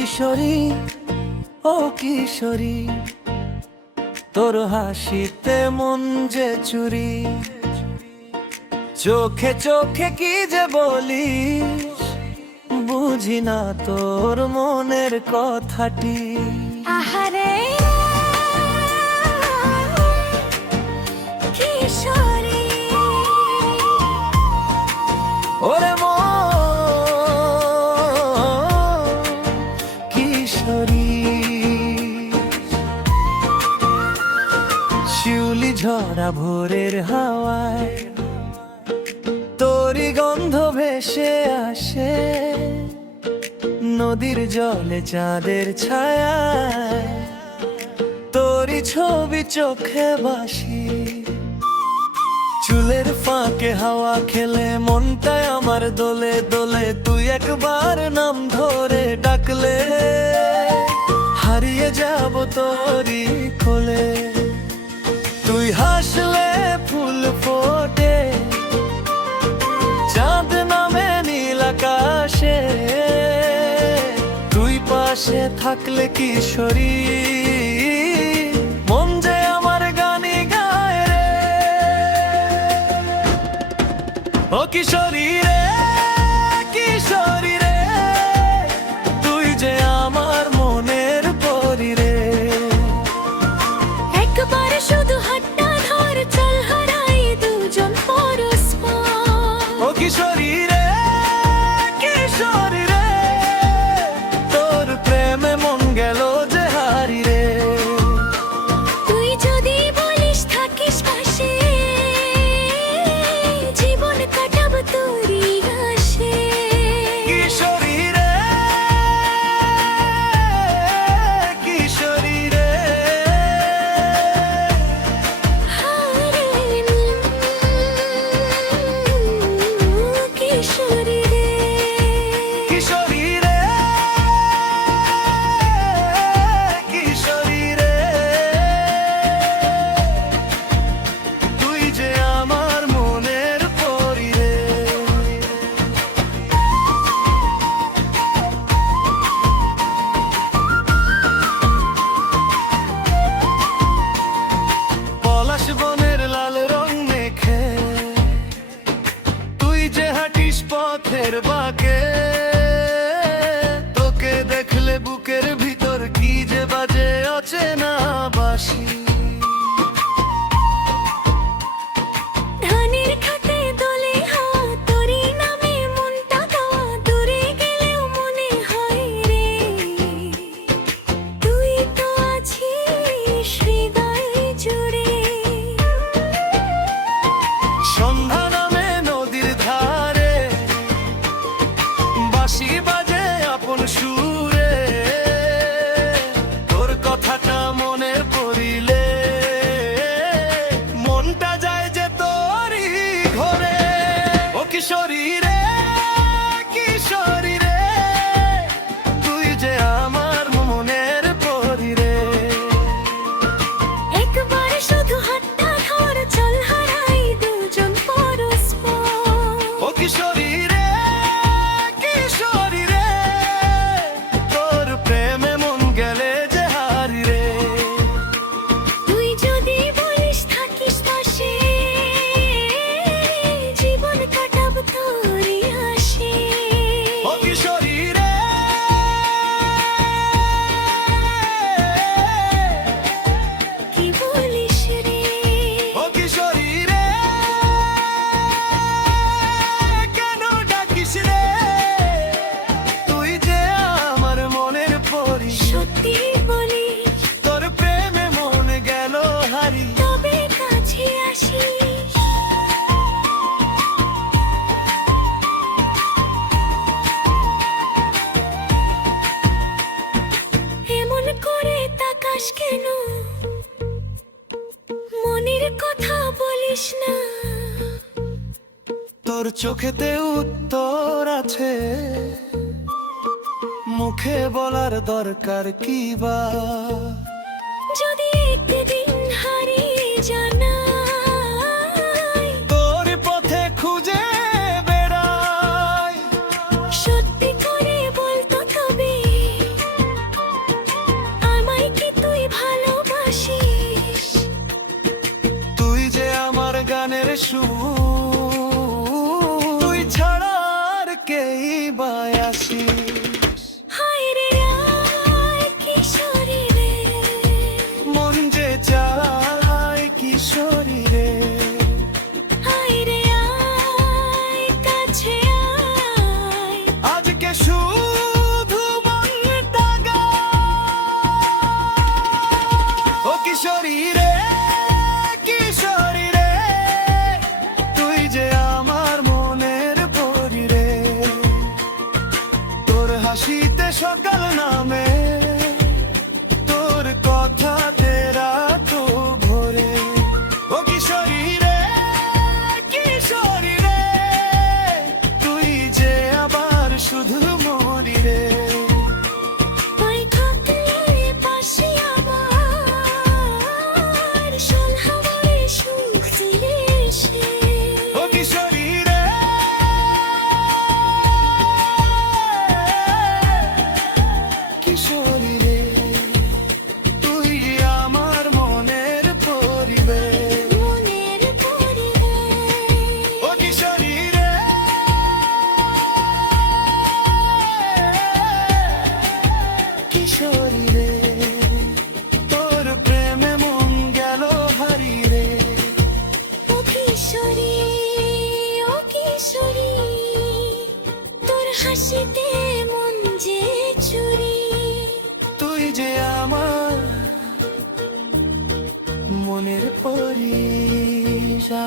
কিশোরী, ও কিশোরী, তোর হাসিতে মন যে চুরি। চোখে চোখে কি যে বলিস, বুঝি না তোর মনের কথাটি। আহারে কিশোরী, ওরে কিশোরী, শিউলি ঝরা ভোরের হাওয়ায় তোরই গন্ধ ভেসে আসে, নদীর জলে চাঁদের ছায়ায় তোরই ছবি চোখে ভাসি। চুলের ফাঁকে হাওয়া খেলে মনটায় আমার দোলে দোলে, তুই একবার নাম ধরে ডাকলে হারিয়ে যাব তোরই কোলে। তুই হাসলে ফুল ফোটে, চাঁদ নামে নীল আকাশে, তুই পাশে থাকলে কিশোরী, মন যে আমার গানি গায় রে। ও কিশোরী রে, কিশোরী রে, তুই যে আমার মনের পরি রে। একবার শুধু হাতটা ধর, চল হারাই দুজন পরস্পর। ও কিশোরী রে, কিশোরী রে, তোর প্রেমে মন গেল যে হারি রে। তুই যদি বলিস থাকিস পাশে, জীবন কাটাব তোরই আশে। কিশোরী রে, কিশোরী রে, হারে কিশোরী রে, কিশোরী রে, কিশোরী রে, তুই যে আমার মনের পরি রে। পলাশ বনের লাল রং মেখে তুই যে হাঁটিস পথের বাঁকে, তোকে দেখলে বুকের ভিতর কি যে বাজে অচেনা বাঁশি। ধানের খাতে দোলে হাওয়া, তোরই নামে মনটা গাওয়া, দূরে গেলেও মনে হয় রে, তুই তো আছিস হৃদয় জুড়ে। সন্ধ্যা নামে নদীর ধারে বাঁশি বাজে আপন সুরে, তোর কথাটা মনে পড়িলে মনটা যায় যে তোরই ঘরে। ও কিশোরী রে, কিশোরী রে, তুই যে আমার মনের পরি রে। একবার শুধু হাতটা ধর, চল হারাই দুজন পরস্পর। ও কিশোরী রে, কিশোরী রে, তোর প্রেমে মন গেলে যে হারি রে। তুই যদি বলিস থাকিস পাশে, জীবন কাটাব তোরই আশে। ও কিশোরী রে, কি বলিস রে, ও কিশোরী রে, কেন ডাকিস রে, তুই যে আমার মনের পরি। সত্যি বলিস তোর প্রেমে মন গেল হারি। তবে কাছে আসিস। এমন করে তাকাস কেন, মনের কথা বলিস না। তোর চোখেতে উত্তর আছে, মুখে বলার দরকার কি বা। যদি একদিন হারিয়ে জানা, তোর পথে খুঁজে বেড়াই, সত্যি করে বলতো তবে সুর, তুই ছাড়া আর কেই বা আসিস। হায় রে আয় কিশোরী রে, মন যে চায় কিশোরী রে, হায় রে আয় কাছে আয়, আজকে শুধু মনটা গা। ও কিশোরী রে, কিশোরী রে, তুই যে আমার মনের পরি রে, তোর হাসিতে সকাল নামে, তোর কথাতে রাত ভোরে। ও কিশোরী রে, কিশোরী রে, তুই যে আবার শুধু মরি রে। পাই থাকলে পাশে আমার, সন্ধ্যাবেলে সুখ দিলে সে। ও কিশোরী রে, কিশোরী রে, তুই আমার মনের পরিবেশ। মনের পরিবেশ, ও কিশোরী রে, কিশোরী রে, তোর প্রেমে মন গেল হারি রে। ও কিশোরী, ও কিশোরী, তোর হাসিতে মন যে চুরি। তুই যে আমার মনের পরিশা।